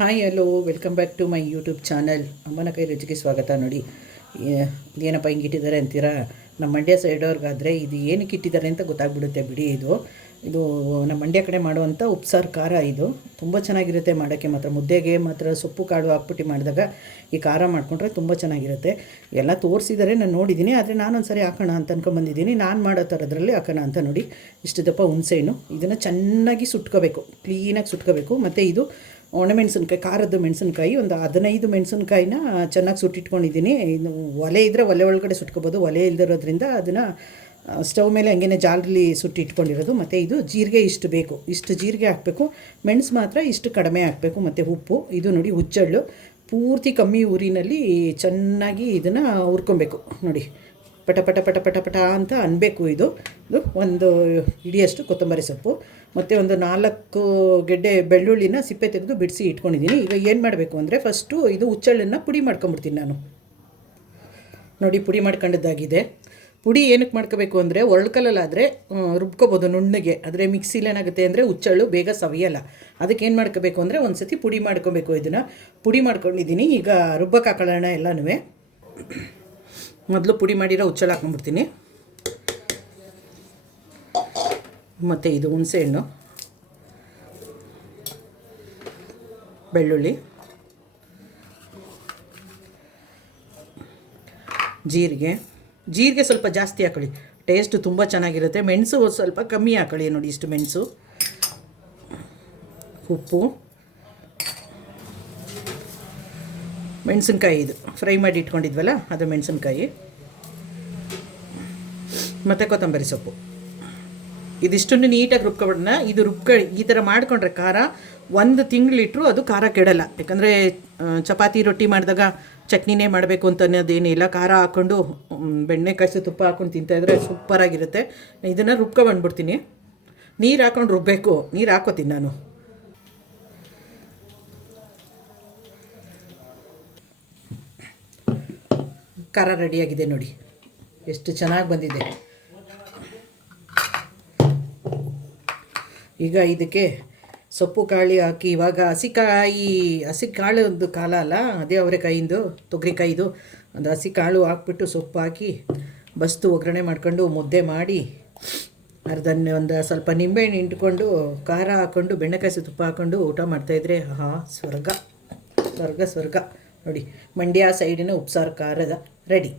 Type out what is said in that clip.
Hi hello welcome back to my YouTube channel. ಅಮ್ಮನ ಕೈ ರುಚಿಗೆ ಸ್ವಾಗತ. ನೋಡಿ ಏನಪ್ಪ ಹಿಂಗೆ ಇಟ್ಟಿದ್ದಾರೆ ಅಂತೀರಾ? ನಮ್ಮ ಮಂಡ್ಯ ಸೈಡವ್ರಿಗಾದರೆ ಇದು ಏನಕ್ಕೆ ಇಟ್ಟಿದ್ದಾರೆ ಅಂತ ಗೊತ್ತಾಗ್ಬಿಡುತ್ತೆ ಬಿಡಿ. ಇದು ನಮ್ಮ ಮಂಡ್ಯ ಕಡೆ ಮಾಡುವಂಥ ಉಪ್ಸಾರು ಖಾರ. ಇದು ತುಂಬ ಚೆನ್ನಾಗಿರುತ್ತೆ ಮಾಡೋಕ್ಕೆ. ಮಾತ್ರ ಮುದ್ದೆಗೆ ಮಾತ್ರ ಸೊಪ್ಪು ಕಾಳು ಹಾಕ್ಬಿಟ್ಟು ಮಾಡಿದಾಗ ಈ ಖಾರ ಮಾಡಿಕೊಂಡ್ರೆ ತುಂಬ ಚೆನ್ನಾಗಿರುತ್ತೆ. ಎಲ್ಲ ತೋರಿಸಿದ್ದಾರೆ, ನಾನು ನೋಡಿದ್ದೀನಿ. ಆದರೆ ನಾನೊಂದು ಸರಿ ಹಾಕೋಣ ಅಂತ ಅನ್ಕೊಂಬಂದಿದ್ದೀನಿ. ನಾನು ಮಾಡೋ ಥರದ್ರಲ್ಲಿ ಹಾಕೋಣ ಅಂತ. ನೋಡಿ, ಇಷ್ಟು ದಪ್ಪ ಹುಣಸೆಹಣ್ಣು, ಇದನ್ನು ಚೆನ್ನಾಗಿ ಸುಟ್ಕೋಬೇಕು, ಕ್ಲೀನಾಗಿ ಸುಟ್ಕೋಬೇಕು. ಮತ್ತು ಇದು ಒಣಮೆಣಸಿನ್ಕಾಯಿ, ಖಾರದ ಮೆಣಸಿನ್ಕಾಯಿ, ಒಂದು 15 ಮೆಣಸಿನ್ಕಾಯಿನ ಚೆನ್ನಾಗಿ ಸುಟ್ಟಿಟ್ಕೊಂಡಿದ್ದೀನಿ. ಇದು ಒಲೆ ಇದ್ದರೆ ಒಲೆ ಒಳಗಡೆ ಸುಟ್ಕೋಬೋದು. ಒಲೆ ಇಲ್ದಿರೋದ್ರಿಂದ ಅದನ್ನು ಸ್ಟವ್ ಮೇಲೆ ಹಂಗೇ ಜಾಲಲ್ಲಿ ಸುಟ್ಟು ಇಟ್ಕೊಂಡಿರೋದು. ಮತ್ತು ಇದು ಜೀರಿಗೆ ಇಷ್ಟು ಬೇಕು, ಇಷ್ಟು ಜೀರಿಗೆ ಹಾಕಬೇಕು. ಮೆಣಸು ಮಾತ್ರ ಇಷ್ಟು ಕಡಿಮೆ ಹಾಕಬೇಕು. ಮತ್ತು ಉಪ್ಪು, ಇದು ನೋಡಿ ಹುಚ್ಚೆಳ್ಳು, ಪೂರ್ತಿ ಕಮ್ಮಿ ಊರಿನಲ್ಲಿ ಚೆನ್ನಾಗಿ ಇದನ್ನು ಹುರ್ಕೊಬೇಕು. ನೋಡಿ, ಪಟ ಪಟ ಪಟ ಪಟ ಪಟ ಅಂತ ಅನ್ಬೇಕು. ಇದು ಒಂದು ಇಡಿಯಷ್ಟು ಕೊತ್ತಂಬರಿ ಸೊಪ್ಪು, ಮತ್ತು ಒಂದು 4 ಗೆಡ್ಡೆ ಬೆಳ್ಳುಳ್ಳಿನ ಸಿಪ್ಪೆ ತೆಗೆದು ಬಿಡಿಸಿ ಇಟ್ಕೊಂಡಿದ್ದೀನಿ. ಈಗ ಏನು ಮಾಡಬೇಕು ಅಂದರೆ, ಫಸ್ಟು ಇದು ಹುಚ್ಚೆಳ್ಳನ್ನು ಪುಡಿ ಮಾಡ್ಕೊಂಬಿಡ್ತೀನಿ ನಾನು. ನೋಡಿ, ಪುಡಿ ಮಾಡ್ಕೊಂಡಿದ್ದಾಗಿದೆ. ಪುಡಿ ಏನಕ್ಕೆ ಮಾಡ್ಕೋಬೇಕು ಅಂದರೆ, ಒಳ್ಕಲ್ಲಾದರೆ ರುಬ್ಕೋಬೋದು ನುಣ್ಣಗೆ. ಆದರೆ ಮಿಕ್ಸಿಲಿ ಏನಾಗುತ್ತೆ ಅಂದರೆ ಹುಚ್ಚೆಳ್ಳು ಬೇಗ ಸವಿಯಲ್ಲ. ಅದಕ್ಕೆ ಏನು ಮಾಡ್ಕೋಬೇಕು ಅಂದರೆ, ಒಂದು ಸತಿ ಪುಡಿ ಮಾಡ್ಕೊಬೇಕು. ಇದನ್ನು ಪುಡಿ ಮಾಡ್ಕೊಂಡಿದ್ದೀನಿ. ಈಗ ರುಬ್ಬಕ್ಕೆ ಹಾಕೊಳ್ಳೋಣ ಎಲ್ಲನೂ. ಮೊದಲು ಪುಡಿ ಮಾಡಿರೋ ಹುಚ್ಚೆಳ್ಳು ಹಾಕ್ಕೊಂಡ್ಬಿಡ್ತೀನಿ. ಮತ್ತು ಇದು ಹುಣಸೆಹಣ್ಣು, ಬೆಳ್ಳುಳ್ಳಿ, ಜೀರಿಗೆ ಸ್ವಲ್ಪ ಜಾಸ್ತಿ ಹಾಕೊಳ್ಳಿ, ಟೇಸ್ಟು ತುಂಬ ಚೆನ್ನಾಗಿರುತ್ತೆ. ಮೆಣಸು ಸ್ವಲ್ಪ ಕಮ್ಮಿ ಹಾಕೊಳ್ಳಿ. ನೋಡಿ, ಇಷ್ಟು ಮೆಣಸು, ಉಪ್ಪು, ಮೆಣಸಿನ್ಕಾಯಿ, ಇದು ಫ್ರೈ ಮಾಡಿ ಇಟ್ಕೊಂಡಿದ್ವಲ್ಲ ಅದು ಮೆಣಸಿನ್ಕಾಯಿ, ಮತ್ತು ಕೊತ್ತಂಬರಿ ಸೊಪ್ಪು. ಇದಿಷ್ಟನ್ನು ನೀಟಾಗಿ ರುಬ್ಕೊಬಿಡೋಣ. ಇದು ಈ ಥರ ಮಾಡಿಕೊಂಡ್ರೆ ಖಾರ 1 ತಿಂಗಳಿಟ್ಟರು ಅದು ಖಾರ ಕೆಡಲ್ಲ. ಯಾಕಂದರೆ ಚಪಾತಿ ರೊಟ್ಟಿ ಮಾಡಿದಾಗ ಚಟ್ನಿನೇ ಮಾಡಬೇಕು ಅಂತ ಅನ್ನೋದೇನಿಲ್ಲ. ಖಾರ ಹಾಕ್ಕೊಂಡು ಬೆಣ್ಣೆ ಕಾಯಿಸಿ ತುಪ್ಪ ಹಾಕ್ಕೊಂಡು ತಿಂತಾಯಿದ್ರೆ ಸೂಪರಾಗಿರುತ್ತೆ. ಇದನ್ನು ರುಬ್ಕೊಬಂದ್ಬಿಡ್ತೀನಿ. ನೀರು ಹಾಕ್ಕೊಂಡು ರುಬ್ಬಬೇಕು. ನೀರು ಹಾಕೋತೀನಿ ನಾನು. ಖಾರ ರೆಡಿಯಾಗಿದೆ ನೋಡಿ, ಎಷ್ಟು ಚೆನ್ನಾಗಿ ಬಂದಿದೆ. ಈಗ ಇದಕ್ಕೆ ಸೊಪ್ಪು ಕಾಳು ಹಾಕಿ, ಇವಾಗ ಹಸಿ ಕಾಳದ್ದು ಕಾಲ ಅಲ್ಲ, ಅದೇ ಅವರೆಕಾಯಿಂದು ತೊಗರಿಕಾಯಿದು ಒಂದು ಹಸಿ ಕಾಳು ಹಾಕ್ಬಿಟ್ಟು ಸೊಪ್ಪು ಹಾಕಿ ಬಸ್ತು ಒಗ್ಗರಣೆ ಮಾಡ್ಕೊಂಡು ಮುದ್ದೆ ಮಾಡಿ ಒಂದು ಸ್ವಲ್ಪ ನಿಂಬೆಹಣ್ಣು ಹಿಂಡ್ಕೊಂಡು ಖಾರ ಹಾಕ್ಕೊಂಡು ಬೆಣ್ಣೆಕಾಯಿಸಿ ತುಪ್ಪ ಹಾಕ್ಕೊಂಡು ಊಟ ಮಾಡ್ತಾಯಿದ್ರೆ ಸ್ವರ್ಗ ಸ್ವರ್ಗ ಸ್ವರ್ಗ. ನೋಡಿ, ಮಂಡ್ಯ ಸೈಡಿನ ಉಪ್ಸಾರು ಖಾರದ ರೆಡಿ.